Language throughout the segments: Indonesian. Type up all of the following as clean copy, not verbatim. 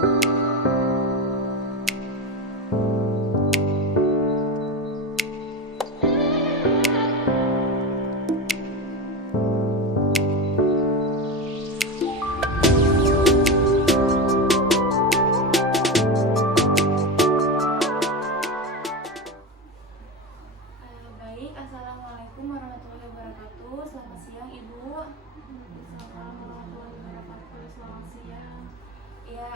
Assalamualaikum warahmatullahi wabarakatuh. Selamat siang Ibu. Assalamualaikum warahmatullahi wabarakatuh. Selamat siang. Ya,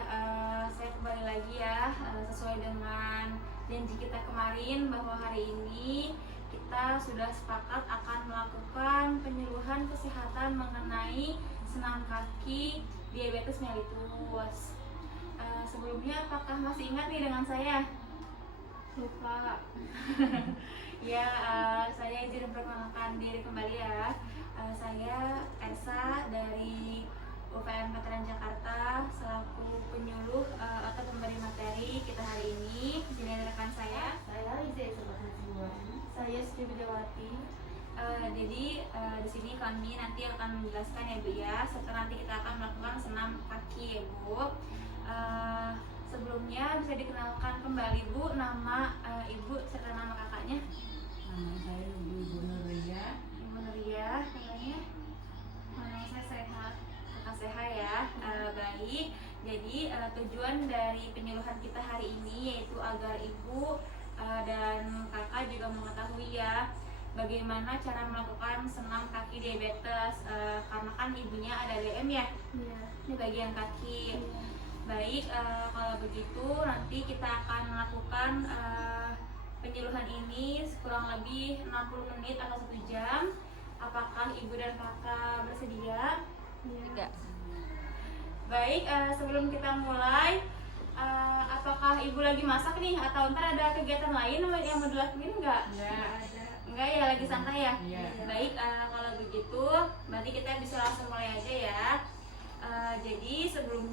saya kembali lagi ya, sesuai dengan janji kita kemarin bahwa hari ini kita sudah sepakat akan melakukan penyuluhan kesehatan mengenai senam kaki diabetes mellitus. Sebelumnya apakah masih ingat nih dengan saya? Lupa. Ya, saya izin memperkenalkan diri kembali ya. Saya Ersa dari UPN Veteran Jakarta selaku penyuluh atau pemberi materi kita hari ini. Di sini ada rekan saya. Saya Liza Isabel. Saya Sri Widawati. Jadi di sini kami nanti akan menjelaskan ya Bu ya. Setelah nanti kita akan melakukan senam kaki ya Bu. Sebelumnya bisa dikenalkan kembali Bu nama Ibu serta nama kakaknya. Nama saya Ibu Nuria. Ibu Nuria, katanya Nama saya Sehat. kakak sehat ya. Baik. Jadi tujuan dari penyuluhan kita hari ini yaitu agar Ibu dan kakak juga mengetahui ya bagaimana cara melakukan senam kaki diabetes, karena kan ibunya ada DM ya Iya. di bagian kaki. Iya. Baik, kalau begitu nanti kita akan melakukan penyuluhan ini kurang lebih 60 menit atau 1 jam. Apakah ibu dan kakak bersedia? Iya. Baik, sebelum kita mulai, apakah ibu lagi masak nih atau ntar ada kegiatan lain yang mau dilakuin enggak? Ya. Ada. Enggak ya, lagi santai ya? Iya. Baik, kalau begitu berarti kita bisa langsung mulai aja ya. Jadi sebelum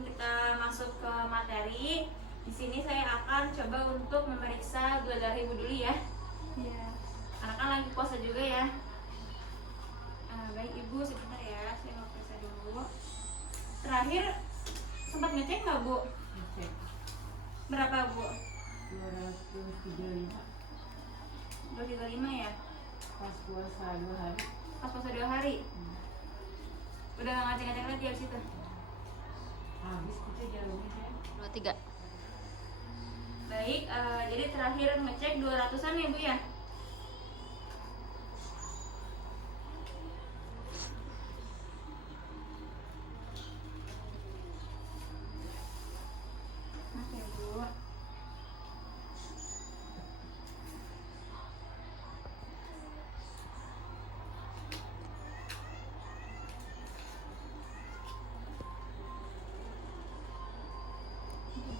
kita masuk ke materi, di sini saya akan coba untuk memeriksa gula darah ibu dulu ya. Iya. Karena kan lagi puasa juga ya. Baik ibu, sebentar ya, saya mau periksa dulu. Terakhir sempat ngecek nggak Bu? Cek Berapa Bu? 235 235 ya? pas puasa 2 hari. Pas puasa 2 hari? Udah nggak ngecek-ngecek lagi habis itu? Habis kita jauhnya kan. 23. Baik, jadi terakhir ngecek 200-an ya Bu ya? Oke Bu.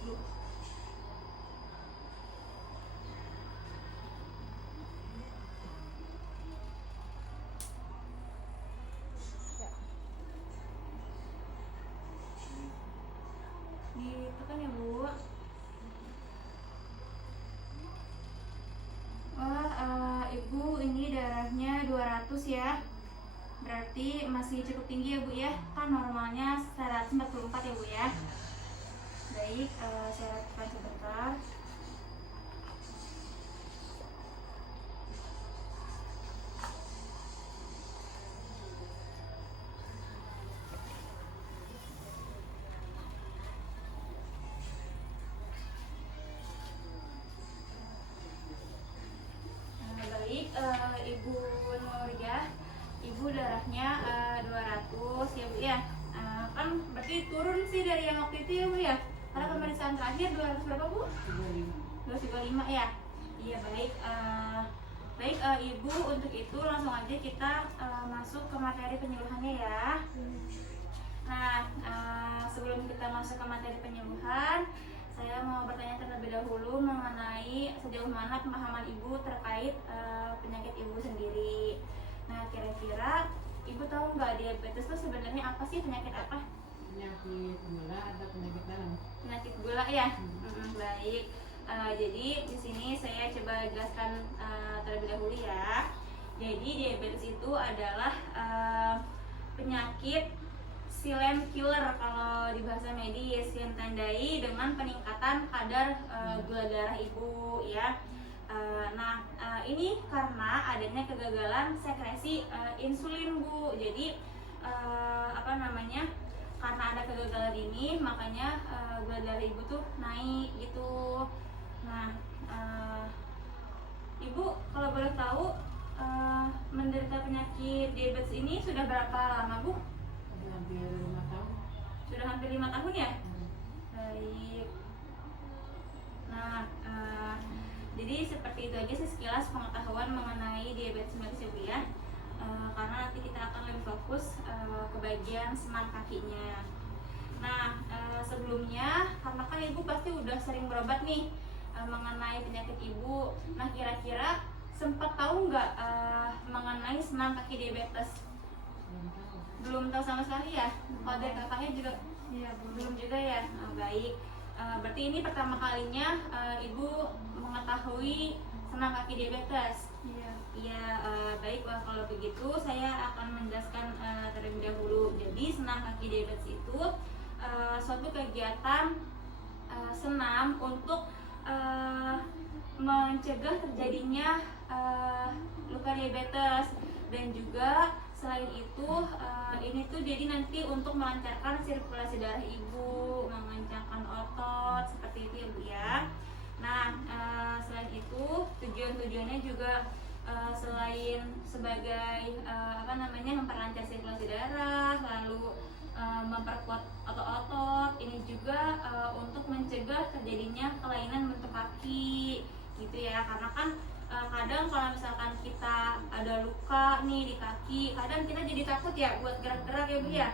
Bu. Ditekan ya Bu. Wah, Ibu ini darahnya 200 ya. Berarti masih cukup tinggi ya Bu ya. Kan normalnya 144 ya Bu ya. Baik, saya lakukan sebentar. Baik, Ibu Nuria, Ibu darahnya 200 ya Bu ya. Kan berarti turun sih dari yang waktu itu ya Bu ya. Karena pemeriksaan terakhir 200 berapa Bu? 235 ya. Iya baik. Baik Ibu, untuk itu langsung aja kita masuk ke materi penyuluhannya ya. Nah, sebelum kita masuk ke materi penyuluhan, saya mau bertanya terlebih dahulu mengenai sejauh mana pemahaman Ibu terkait penyakit Ibu sendiri. Nah, kira-kira Ibu tahu nggak diabetes itu sebenarnya apa sih, penyakit apa? Penyakit gula atau penyakit dalam? Penyakit gula ya. Baik. Jadi di sini saya coba jelaskan terlebih dahulu ya. Jadi diabetes itu adalah penyakit silent killer kalau di bahasa medis, yang tandai dengan peningkatan kadar gula darah ibu ya. Ini karena adanya kegagalan sekresi insulin Bu. Jadi karena ada kegagalan ini makanya gula darah ibu tuh naik gitu. Ibu kalau boleh tahu menderita penyakit diabetes ini sudah berapa lama Bu? Udah hampir 5 tahun. Sudah hampir 5 tahun ya? Hmm. Baik. Jadi seperti itu aja sih sekilas pengetahuan mengenai diabetes mellitus Ibu ya. Karena nanti kita akan lebih fokus ke bagian senam kakinya. Sebelumnya karena kan Ibu pasti udah sering berobat nih mengenai penyakit Ibu. Nah, kira-kira sempat tahu nggak mengenai senam kaki diabetes? Belum tahu. Belum tahu sama sekali ya? Kalau dari kakaknya juga Iya, belum juga ya? Baik. Berarti ini pertama kalinya Ibu mengetahui senam kaki diabetes. Iya. Iya, baik. Kalau begitu saya akan menjelaskan terlebih dahulu. Jadi senam kaki diabetes itu suatu kegiatan senam untuk mencegah terjadinya luka diabetes, dan juga selain itu ini tuh jadi nanti untuk melancarkan sirkulasi darah ibu, mengencangkan otot seperti itu ya Bu ya. Selain itu tujuannya juga selain sebagai memperlancar sirkulasi darah, lalu memperkuat otot-otot, ini juga untuk mencegah terjadinya kelainan bentuk kaki gitu ya. Karena kan kadang kalau misalkan kita ada luka nih di kaki, kadang kita jadi takut ya buat gerak-gerak ya Bu ya.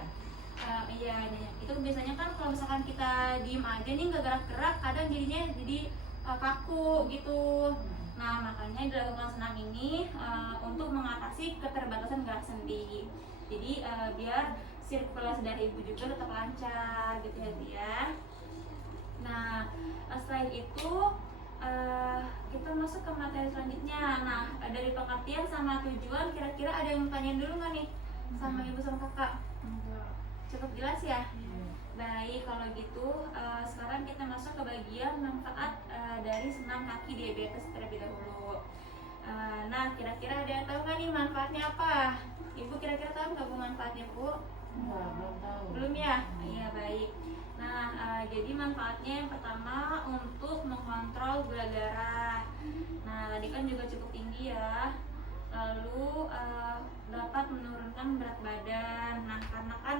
Iya, itu biasanya kan kalau misalkan kita diem aja nih nggak gerak-gerak, kadang jadinya jadi kaku gitu. Makanya dilakukan senam ini untuk mengatasi keterbatasan gerak sendi. Jadi biar sirkulasi darah ibu juga tetap lancar gitu ya Bu ya. Selain itu kita masuk ke materi selanjutnya. Dari pengertian sama tujuan, kira-kira ada yang tanya dulu nggak nih sama ibu sama kakak? Enggak. Cukup jelas ya? Iya. Baik, kalau gitu sekarang kita masuk ke bagian manfaat dari senam kaki diabetes terlebih dahulu. Kira-kira ada yang tahu nggak nih manfaatnya apa? Ibu kira-kira tahu nggak Bu manfaatnya Bu? Enggak, belum tahu. Belum ya? Iya, baik. Jadi manfaatnya yang pertama untuk mengontrol gula darah. Tadi kan juga cukup tinggi ya. Lalu dapat menurunkan berat badan. Karena kan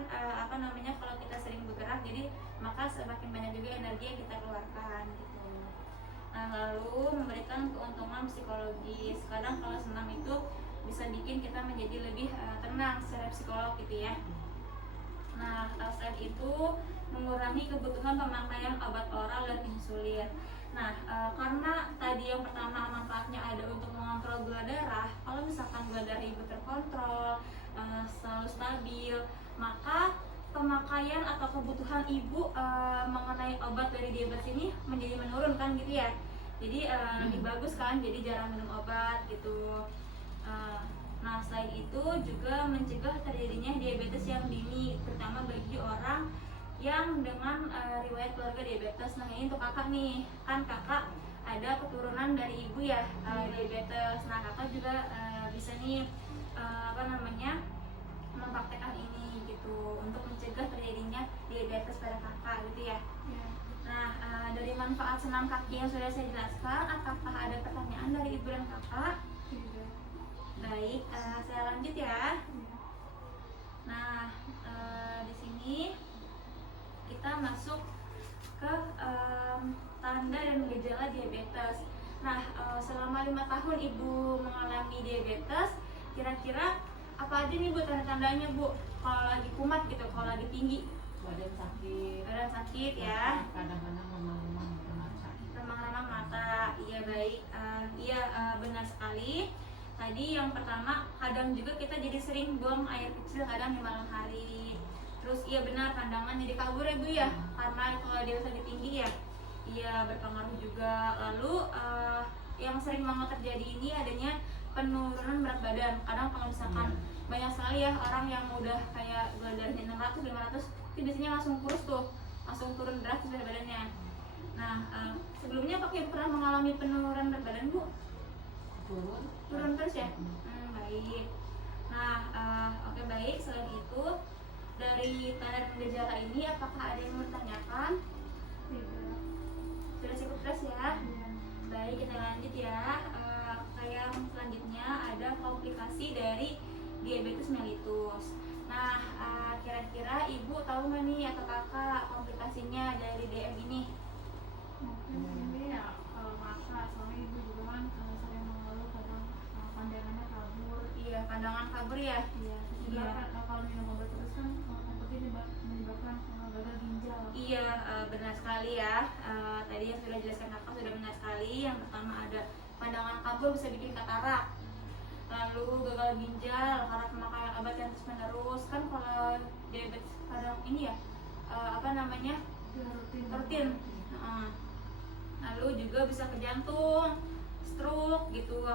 kalau kita sering bergerak, jadi maka semakin banyak juga energi yang kita keluarkan gitu. Lalu memberikan keuntungan psikologis. Kadang kalau senam itu bisa bikin kita menjadi lebih tenang secara psikolog gitu ya. Selain itu mengurangi kebutuhan pemakaian obat oral dan insulin. Karena tadi yang pertama manfaatnya ada untuk mengontrol gula darah. Kalau misalkan gula darah ibu terkontrol, selalu stabil, maka pemakaian atau kebutuhan ibu mengenai obat dari diabetes ini menjadi menurun kan gitu ya. Jadi lebih bagus kan, jadi jarang minum obat gitu. Selain itu juga mencegah terjadinya diabetes yang dini, terutama bagi orang yang dengan riwayat keluarga diabetes. Ini untuk kakak nih, kan kakak ada keturunan dari ibu ya diabetes. Kakak juga bisa nih mempraktekkan ini gitu untuk mencegah terjadinya diabetes pada kakak gitu ya. Dari manfaat senam kaki yang sudah saya jelaskan, apakah ada pertanyaan dari ibu dan kakak? Tidak. Baik, saya lanjut ya. Di sini kita masuk ke tanda dan gejala diabetes. Selama 5 tahun ibu mengalami diabetes, kira-kira apa aja nih Bu tanda-tandanya Bu? Kalau lagi kumat gitu, kalau lagi tinggi, Badan sakit ya, kadang-kadang remang-remang mata. remang-remang mata. Iya, baik. Benar sekali. Tadi yang pertama, kadang juga kita jadi sering buang air kecil kadang di malam hari. Terus iya benar, pandangan jadi kabur ya Bu ya, karena kalau dia lagi tinggi ya, iya berpengaruh juga. Lalu yang sering banget terjadi ini adanya penurunan berat badan. Kadang kalau misalkan banyak sekali ya orang yang udah kayak gula darahnya 600, 500 itu biasanya langsung kurus tuh, langsung turun drastis berat badannya. Nah, sebelumnya apakah ibu pernah mengalami penurunan berat badan bu? Turun terus ya? Baik. Nah, oke baik. Selain itu, dari tanda dan gejala ini apakah ada yang mau ditanyakan? Tidak. Sudah cukup jelas ya? Baik, kita lanjut ya. Yang selanjutnya ada komplikasi dari diabetes mellitus. Nah, kira-kira ibu tahu nggak nih atau kakak komplikasinya dari DM ini? Mungkin ini ya kalau kakak, soalnya ibu juga kan sering mengeluh kadang pandangannya kabur. Iya, pandangan kabur ya. Iya. Iya. Kalau minum obat terus kan takutnya menyebabkan gagal ginjal. Iya, benar sekali ya. Tadi yang sudah jelaskan kakak sudah benar sekali. Yang pertama ada pandangan kabur bisa bikin katarak. Lalu gagal ginjal karena pemakaian obat yang terus menerus. Kan kalau diabetes kadang ini ya, rutin. Lalu juga bisa ke jantung, stroke gitu,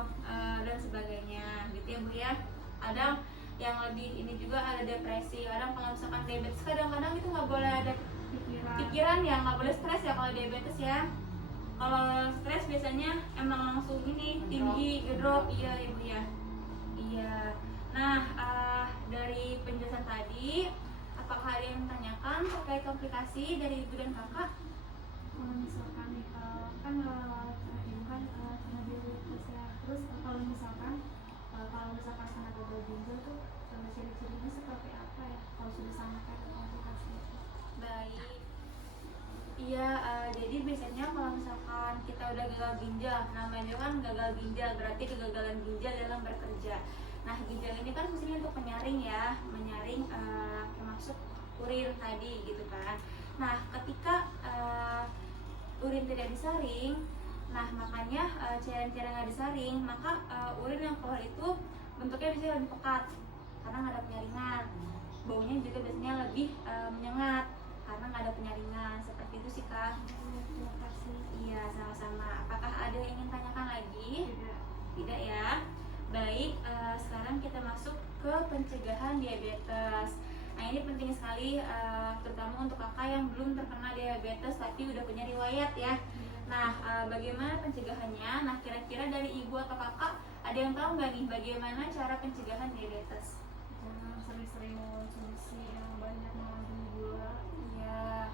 dan sebagainya gitu ya bu ya. Kadang yang lebih ini juga ada depresi. Kadang kalau misalkan diabetes kadang-kadang itu nggak boleh ada pikiran ya, nggak boleh stres ya kalau diabetes ya. Kalau stres biasanya emang langsung ini tinggi, ngedrop. Iya ibu ya. Iya. Nah, dari penjelasan tadi apakah ada yang ditanyakan terkait komplikasi dari ibu dan kakak? Kalau misalkan nih kan ibu kan kena diabetes ya, terus kalau misalkan kena gagal ginjal tuh ciri-cirinya seperti apa ya kalau sudah sampai ke komplikasi itu? Baik. Iya, jadi biasanya kalau misalkan kita udah gagal ginjal, namanya kan gagal ginjal berarti kegagalan ginjal dalam bekerja. Nah, ginjal ini kan fungsinya untuk menyaring ya, termasuk urin tadi gitu kan. Nah, ketika urin tidak disaring, nah makanya cairan-cairan nggak disaring, maka urin yang keluar itu bentuknya bisa lebih pekat karena nggak ada penyaringan. Baunya juga biasanya lebih menyengat karena nggak ada penyaringan. Seperti itu sih kak. Terima kasih. Iya, sama-sama. Apakah ada yang ingin tanyakan lagi? Tidak. Tidak ya. Baik, sekarang kita masuk ke pencegahan diabetes. Nah ini penting sekali, terutama untuk kakak yang belum terkena diabetes tapi udah punya riwayat ya. Nah, bagaimana pencegahannya? Nah, kira-kira dari ibu atau kakak ada yang tahu nggak nih bagaimana cara pencegahan diabetes? Jangan sering-sering konsumsi yang banyak mengandung gula. Iya.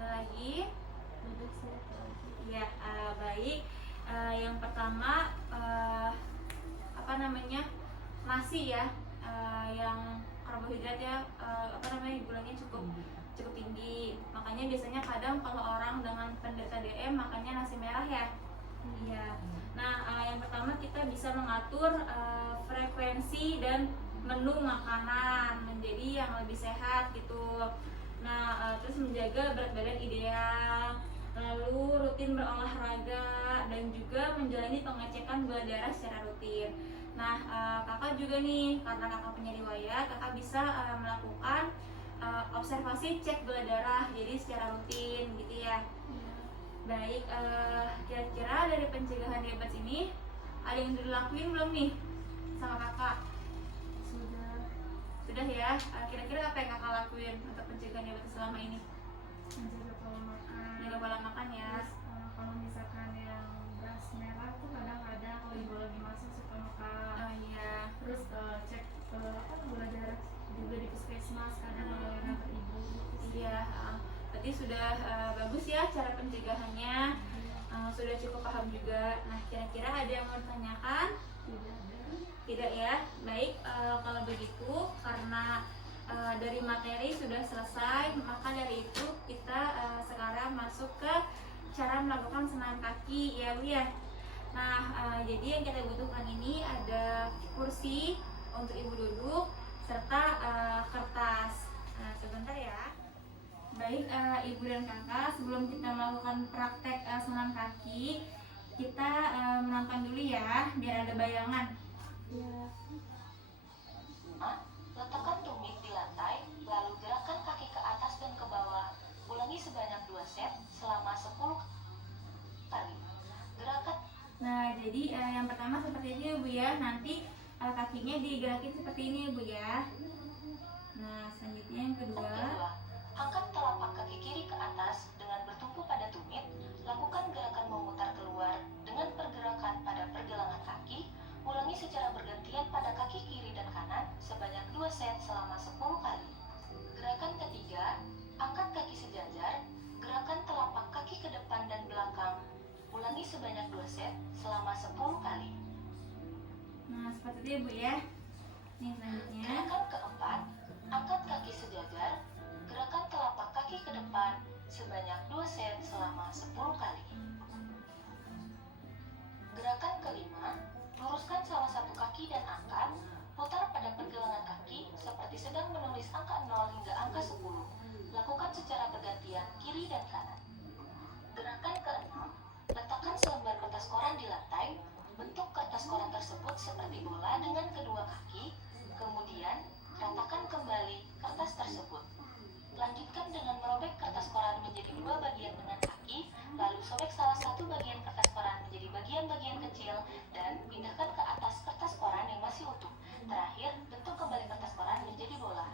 Ada lagi? Duduk sih lagi. Iya, baik. Yang pertama nasi ya, yang karbohidratnya gulanya cukup tinggi. Makanya biasanya kadang kalau orang dengan penderita DM makannya nasi merah ya. Iya. Nah, yang pertama kita bisa mengatur frekuensi dan menu makanan menjadi yang lebih sehat gitu. Nah, terus menjaga berat badan ideal, lalu rutin berolahraga dan juga menjalani pengecekan gula darah secara rutin. Nah, kakak juga nih, karena kakak punya riwayat, kakak bisa melakukan observasi cek gula darah, jadi secara rutin gitu ya. Baik, kira-kira dari pencegahan diabetes ini ada yang dilakuin belum nih sama kakak? Sudah ya. Kira-kira apa yang kakak lakuin untuk pencegahan diabetes selama ini? Menjaga pola makan. Menjaga pola makan ya. Terus, kalau misalkan yang beras merah tuh kadang-kadang kalau ibu lagi masak suka makan. Oh iya. Terus cek gula darah juga di puskesmas kadang kalau yang ibu. Iya. Berarti sudah bagus ya cara pencegahannya. Sudah cukup paham juga. Nah, kira-kira ada yang mau ditanyakan? Tidak ya. Baik, kalau begitu karena dari materi sudah selesai, maka dari itu kita sekarang masuk ke cara melakukan senam kaki ya Bu ya. Nah, jadi yang kita butuhkan ini ada kursi untuk ibu duduk serta kertas. Nah, sebentar ya. Baik, ibu dan kakak, sebelum kita melakukan praktek senam kaki, kita menonton dulu ya, biar ada bayangan. Ya. Letakkan tumit di lantai, lalu gerakkan kaki ke atas dan ke bawah. Ulangi sebanyak 2 set selama 10 kali. Gerakan. Nah, jadi yang pertama seperti ini ya Bu ya. Nanti kakinya digerakin seperti ini ya Bu ya. Nah selanjutnya yang Step kedua. kedua, angkat telapak kaki kiri ke atas dengan bertumpu pada tumit. Lakukan gerakan memutar keluar dengan pergerakan pada pergelangan kaki. Ulangi secara bergantian pada kaki kiri dan kanan sebanyak 2 set selama 10 kali. Gerakan ketiga, angkat kaki sejajar. Gerakan telapak kaki ke depan dan belakang. Ulangi sebanyak 2 set selama 10 kali. Nah seperti itu ya Bu ya. Nih selanjutnya. Gerakan keempat, angkat kaki sejajar. Gerakan telapak kaki ke depan sebanyak 2 set selama 10 kali. Gerakan kelima, luruskan salah satu kaki dan angkat. Putar pada pergelangan kaki seperti sedang menulis angka 0 hingga angka 10. Lakukan secara bergantian kiri dan kanan. Gerakan keenam, letakkan selembar kertas koran di lantai. Bentuk kertas koran tersebut seperti bola dengan kedua kaki. Kemudian, ratakan kembali kertas tersebut. Lanjutkan dengan merobek kertas koran menjadi 2 bagian dengan kaki, lalu sobek salah satu bagian kertas koran menjadi bagian-bagian kecil dan pindahkan ke atas kertas koran yang masih utuh. Terakhir, bentuk kembali kertas koran menjadi bola.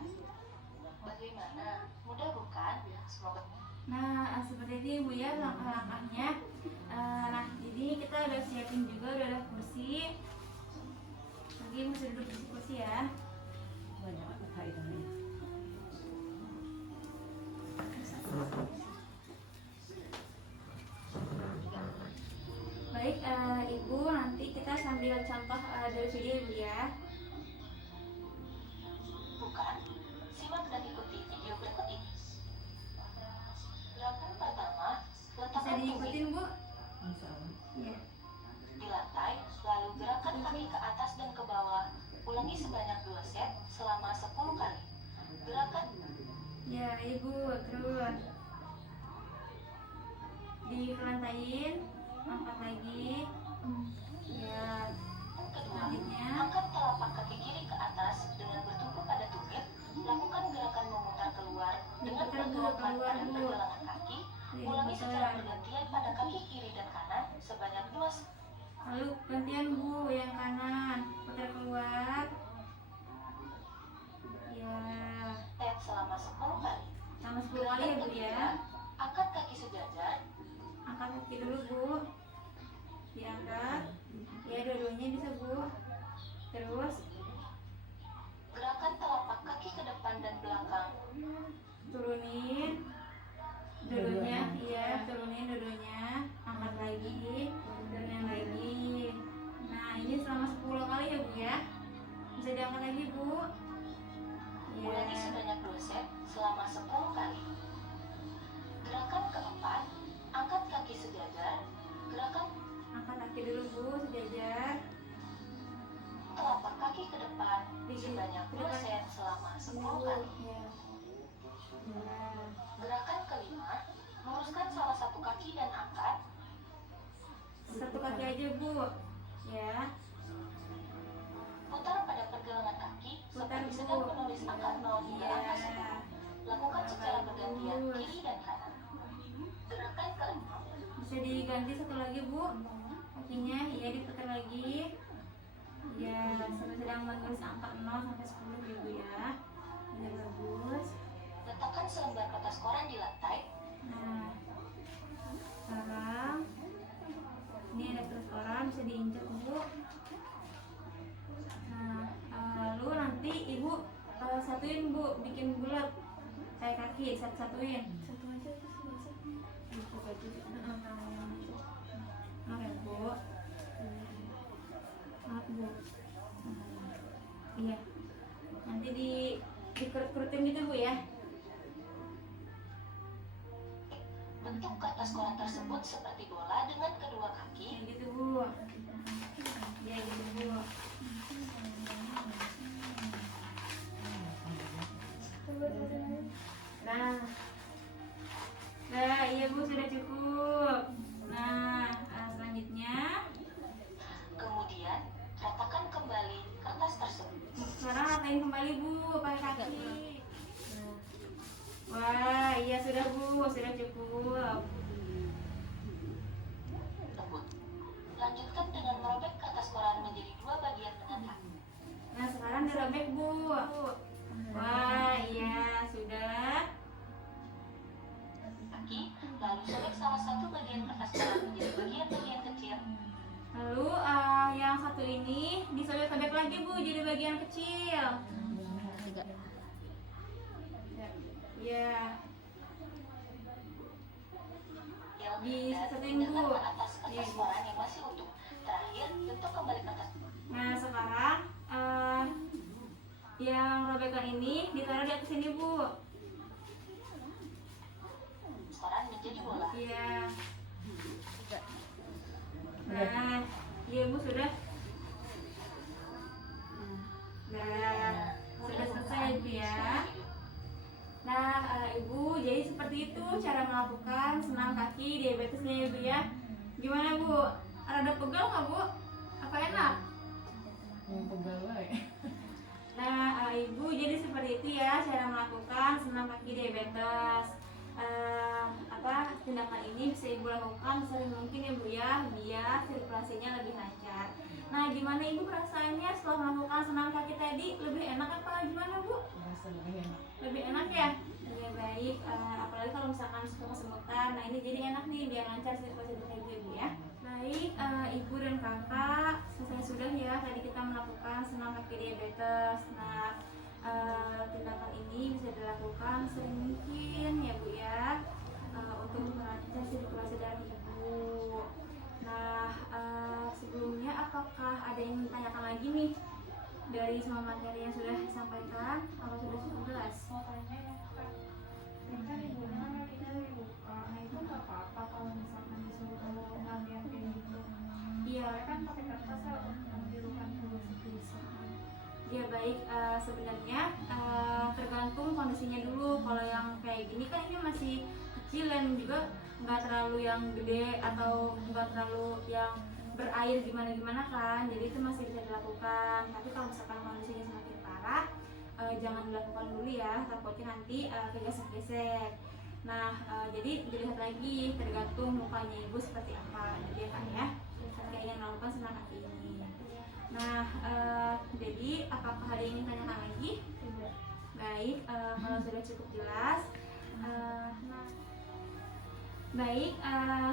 Bagaimana? Mudah bukan? Semoga. Nah seperti itu Bu ya langkah-langkahnya. Nah jadi kita udah siapin juga, udah ada kursi. Lagi mesti duduk di kursi ya. Banyak apa faedahnya? Baik Ibu, nanti kita sambil contoh dari video Ibu ya. Bukan? Simak dan ikuti video berikut ini. Gerakan pertama, Bisa letakkan tumit diikutin Bu? Insya Allah. Iya. di lantai, lalu gerakan kaki ke atas dan ke bawah. Ulangi sebanyak 2 set selama 10 kali. Gerakan Ya Ibu, terus dikelantain, angkat lagi. Ya kedua, selanjutnya. angkat telapak kaki kiri ke atas dengan bertumpu pada tumit. Lakukan gerakan memutar keluar dengan Diputar, Bu, pergerakan keluar, pada Bu. pergelangan kaki. Ulangi secara bergantian pada kaki kiri dan kanan sebanyak 2 Lalu gantian Bu yang kanan, putar keluar. Ya, set selama 10 kali. sama 10 kali ya Bu ya. Angkat kaki sejajar. Angkat kaki dulu Bu. Diangkat. Ya dua-duanya bisa Bu. Terus Gerakan telapak kaki ke depan dan belakang. turunin dulunya, iya turunin dulunya, angkat lagi, turunin lagi. Nah ini selama 10 kali ya Bu ya. Bisa diangkat lagi Bu. Ulangi Ya, sebanyak 2 set selama 10 kali. Gerakan keempat, angkat kaki sejajar. Gerakan angkat kaki dulu Bu, sejajar. telapak kaki ke depan Dikit. sebanyak Ke 2 depan. set selama 10 Bu, kali. ya. Nah, Gerakan kelima, luruskan salah satu kaki dan angkat. satu kaki aja Bu. Ya, Putar pada pergelangan kaki putar seperti Bu. sedang menulis angka 0 hingga Iya. angka 10. Lakukan secara bergantian kiri dan kanan. Gerakan keenam, Bisa diganti satu lagi Bu. Kakinya ya diputar lagi. Ya, sedang menulis angka 0 sampai 10 ya Bu ya. Ya bagus. letakkan selembar kertas koran di lantai. Nah, sekarang ini ada kertas koran bisa diinjak Bu. Nah, lalu nanti Ibu satuin Bu, bikin bulat kayak kaki, satu-satuin. Satu aja terus masuk. Oke Bu. Maaf Bu. Iya. Nanti dikerut-kerutin gitu Bu ya. Bentuk kertas koran tersebut seperti bola dengan kedua kaki. Kayak gitu Bu. Ya gitu Bu. Coba terus. Nah. Nah, iya Bu sudah cukup. Nah, selanjutnya Kemudian, ratakan kembali kertas tersebut. sekarang ratain kembali Bu pakai kaki. Wah, iya sudah Bu, sudah cukup. Lembut. Lanjutkan dengan merobek kertas koran menjadi 2 bagian dengan kaki. Nah sekarang dirobek Bu. Wah iya sudah. Kaki, lalu sobek salah satu bagian kertas koran menjadi bagian-bagian kecil. Lalu yang satu ini disobek-sobek lagi Bu jadi bagian kecil. Ya. Di Dan setting Bu. pindahkan ke atas kertas Iya, Bu. koran yang masih utuh. Terakhir, bentuk kembali kertas. Nah sekarang yang robekan ini ditaruh di atas sini Bu. Koran menjadi bola. Iya. Nah, iya Bu sudah. Nah, sudah selesai Bu ya. Nah, Ibu, jadi seperti itu cara melakukan senam kaki diabetesnya Ibu ya. Gimana Bu? Rada pegal nggak Bu? Apa enak? Pegawai. Nah, Ibu, jadi seperti itu ya cara melakukan senam kaki diabetes. Tindakan ini bisa Ibu lakukan sering mungkin ya Bu ya, biar sirkulasinya lebih lancar. Nah, gimana Ibu perasaannya setelah melakukan senam kaki tadi? Lebih enak apa gimana Bu? Merasa lebih enak. Lebih enak ya? Ya baik, apalagi kalau misalkan suka kesemutan. Nah ini jadi enak nih biar lancar sirkulasi tubuh Ibu ya. Baik, Ibu dan Kakak, selesai sudah ya tadi kita melakukan senam kaki diabetes. Nah, tindakan ini bisa dilakukan sering mungkin ya Bu ya, untuk melancar sirkulasi darah Ibu. Nah, sebelumnya apakah ada yang ingin ditanyakan lagi nih dari semua materi yang sudah disampaikan? Apa sudah cukup jelas? Mau tanya ya Kak, kan ibunya kakinya luka, nah itu nggak apa-apa kalau misalkan disuruh ngambil kayak gitu. Iya. Soalnya kan pakai kertas ya dilukan dulu bisa. Ya baik, sebenarnya tergantung kondisinya dulu. Kalau yang kayak gini kan ini masih kecil dan juga nggak terlalu yang gede atau nggak terlalu yang berair gimana-gimana kan, jadi itu masih bisa dilakukan. Tapi kalau misalkan kondisinya semakin parah, jangan dilakukan dulu ya, takutnya nanti kegesek-gesek. Nah, jadi dilihat lagi tergantung mukanya Ibu seperti apa, jadi kan ya ketika ingin melakukan senam kaki ini. Nah, jadi apakah ada yang ingin tanyakan lagi? Tidak. Baik, kalau sudah cukup jelas. Baik,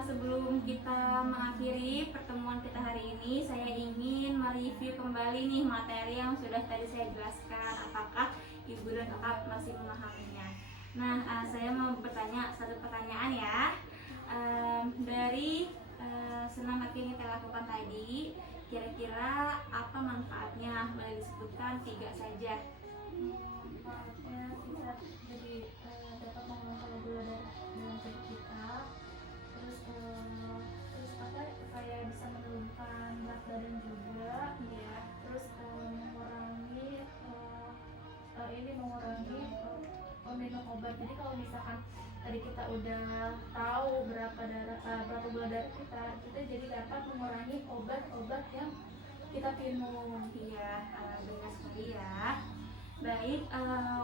sebelum kita mengakhiri pertemuan kita hari ini, saya ingin mereview kembali nih materi yang sudah tadi saya jelaskan. Apakah Ibu dan Kakak masih memahaminya? Nah, saya mau bertanya satu pertanyaan ya. Dari senam kaki yang kita lakukan tadi, kira-kira apa manfaatnya? Boleh disebutkan 3 saja. Manfaatnya bisa jadi dapat mengurangi gula darah dalam tubuh kita, terus apa kayak bisa menurunkan berat badan juga ya, terus mengurangi minum obat. Jadi kalau misalkan tadi kita udah tahu berapa gula darah kita jadi dapat mengurangi obat-obat yang kita minum. Iya, benar sekali ya. Baik,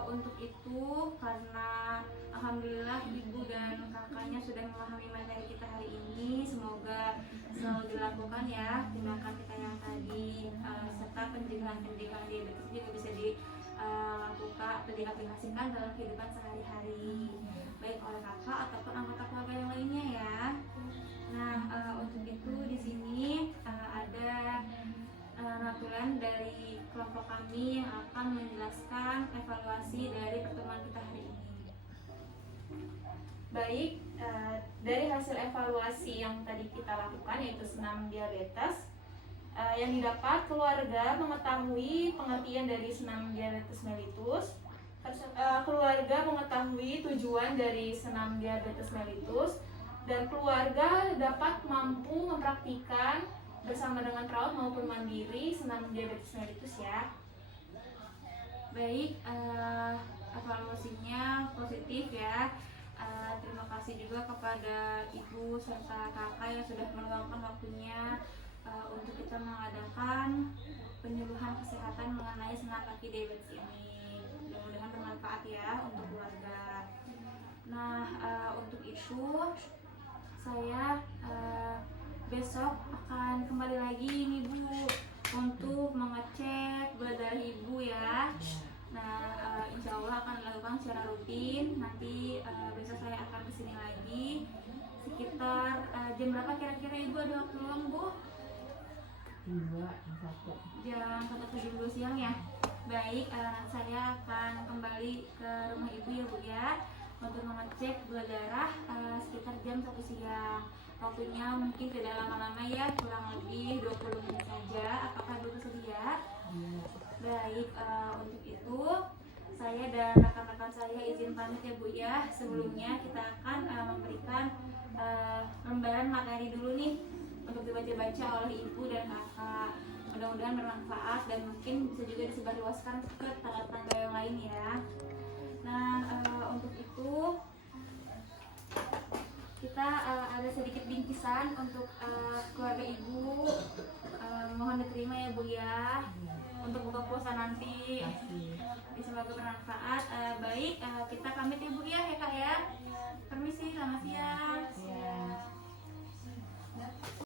untuk itu karena alhamdulillah Ibu dan Kakaknya sudah memahami materi kita hari ini, semoga selalu dilakukan ya tindakan kita yang tadi, serta pencegahan-pencegahan diabetes juga bisa dilakukan atau diaplikasikan dalam kehidupan sehari-hari, baik oleh kakak ataupun anggota keluarga yang lainnya ya. Nah, untuk itu di sini ada ratulan dari kelompok kami yang akan menjelaskan evaluasi dari pertemuan kita hari ini. Baik, dari hasil evaluasi yang tadi kita lakukan yaitu senam diabetes, yang didapat keluarga mengetahui pengertian dari senam diabetes mellitus, keluarga mengetahui tujuan dari senam diabetes mellitus, dan keluarga dapat mampu mempraktikkan bersama dengan perawat maupun mandiri senam diabetes mellitus ya. Baik, evaluasinya positif ya. Terima kasih juga kepada Ibu serta Kakak yang sudah meluangkan waktunya untuk kita mengadakan penyuluhan kesehatan mengenai senam kaki diabetes ini. Mudah-mudahan bermanfaat ya untuk keluarga. Nah, untuk itu saya besok akan kembali lagi nih Bu untuk mengecek gula darah ibu ya. Nah, insya Allah akan dilakukan secara rutin. Nanti besok saya akan kesini lagi. Sekitar jam berapa kira-kira ibu ada waktu luang bu? 2, 1. Jam 1 atau jam 2 siang ya. Baik, saya akan kembali ke rumah ibu ya bu ya, untuk mengecek gula darah sekitar jam 1 siang. Waktunya mungkin tidak lama-lama ya, kurang lebih 20 menit saja. Apakah ibu bersedia? Iya. Baik, untuk itu saya dan rekan-rekan saya izin pamit ya bu ya. Sebelumnya kita akan memberikan lembaran materi dulu nih untuk dibaca-baca oleh ibu dan kakak. Mudah-mudahan bermanfaat dan mungkin bisa juga disebarluaskan ke tetangga yang lain ya. Nah, untuk itu kita ada sedikit bingkisan untuk keluarga ibu. Mohon diterima ya bu ya, untuk buka puasa nanti. Kasih. Semoga bermanfaat. Baik, kita pamit ya bu ya kak ya. Permisi, selamat siang.